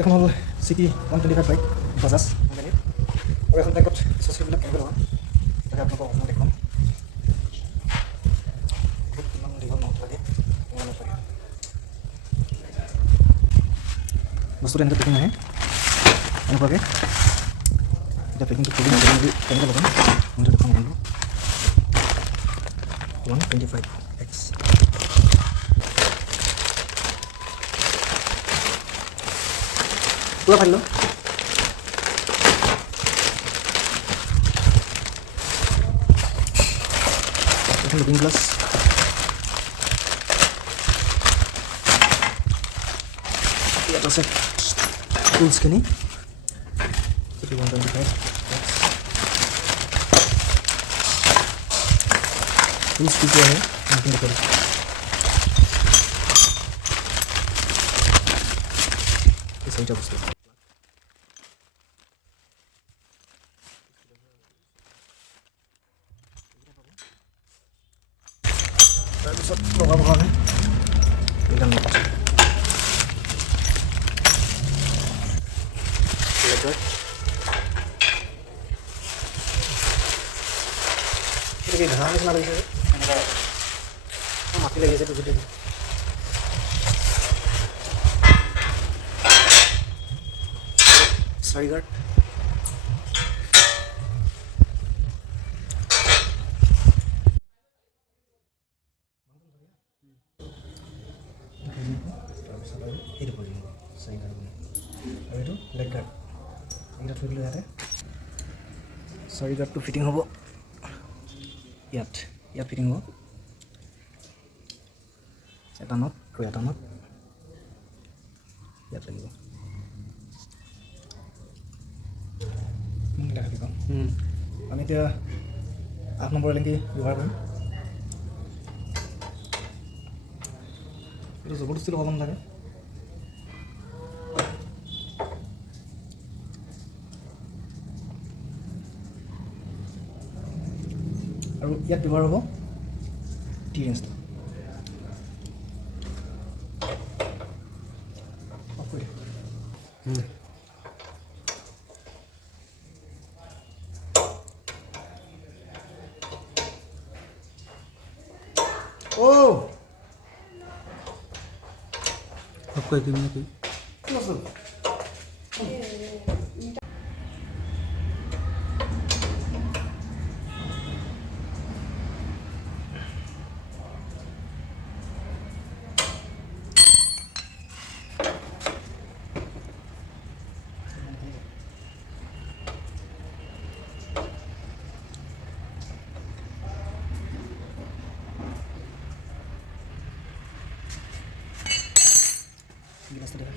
এখন হ'ল CT 125 bike Bajaj কোম্পানীৰ আৰু এখন বাইকত এচেছৰিবিলাক কেনেকৈ লগাম তাকে আপোনালোকক অকণমান দেখুৱাম। বহুত ইমান দীঘল নহ'ব লাগে, ইমান লাগে বস্তুটো এনেকৈ পেকিং আহে এনেকুৱাকৈ। এতিয়া পেকিংটো খুলি কেনেকৈ লগাম মইতো দেখুৱাম বন্ধু। 125X পুৰা ফাইল ল। এখন লুকিং গ্লাছ, ইয়াত আছে টুলছখিনি। 125 টুলছ কি কি আহে সেইখিনি দেখুৱাই দিছোঁ। এই চাৰিটা বস্তু তাৰপিছত লগাব কাৰণে এইডাল নট ঘাঁহ নিচিনা লাগিছে যে মাটি লাগিছে বুজি দিম। চাৰিগাৰ্ড তাৰপিছত আৰু এইটো কৰিম চাৰিগাৰ্ড আৰু এইটো লেগ গাৰ্ড এইকেইটা থৈ দিলোঁ ইয়াতে। চাৰিগাৰ্ডটো ফিটিং হ'ব ইয়াত ফিটিং হ'ব এটা নট আৰু এটা নট ইয়াত লাগিব। কাটি পাম আমি এতিয়া 8 নম্বৰ লেংকি ব্যৱহাৰ কৰিম। এইটো জবৰদস্তি লগাব নালাগে। আৰু ইয়াত ব্যৱহাৰ হ'ব টি-ৰেঞ্চটো। आपको एक मिनट गिलासটো দেখা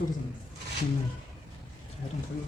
itu ke sini. Ada yang pergi.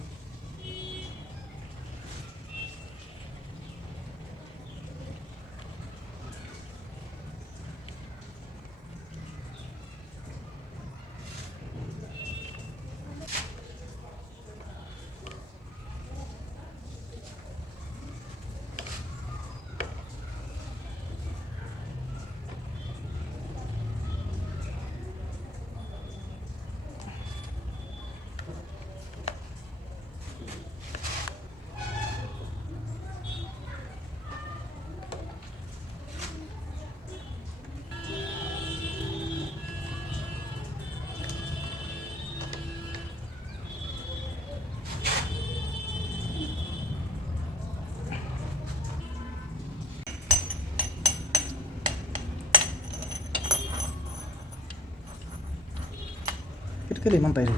Kita limang tayo.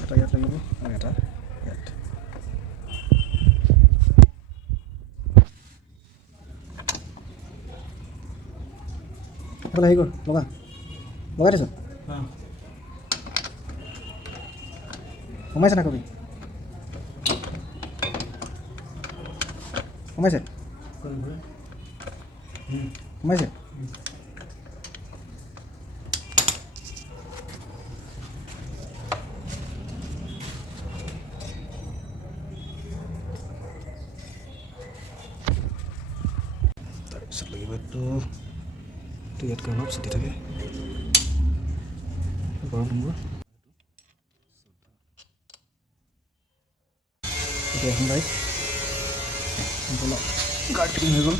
Ito yata yun. Ito. Yat. এইফালে হেৰি কৰ লগাই থৈছ সোমাইছে না কবি সোমাইছে সোমাইছে তাৰপিছত লাগিব এইটো ইয়াতকৈ অলপ ছুটি থাকে গৰম নম্বৰ এতিয়া এখন বাইক গাৰ্ড ফিটিং হৈ গ'ল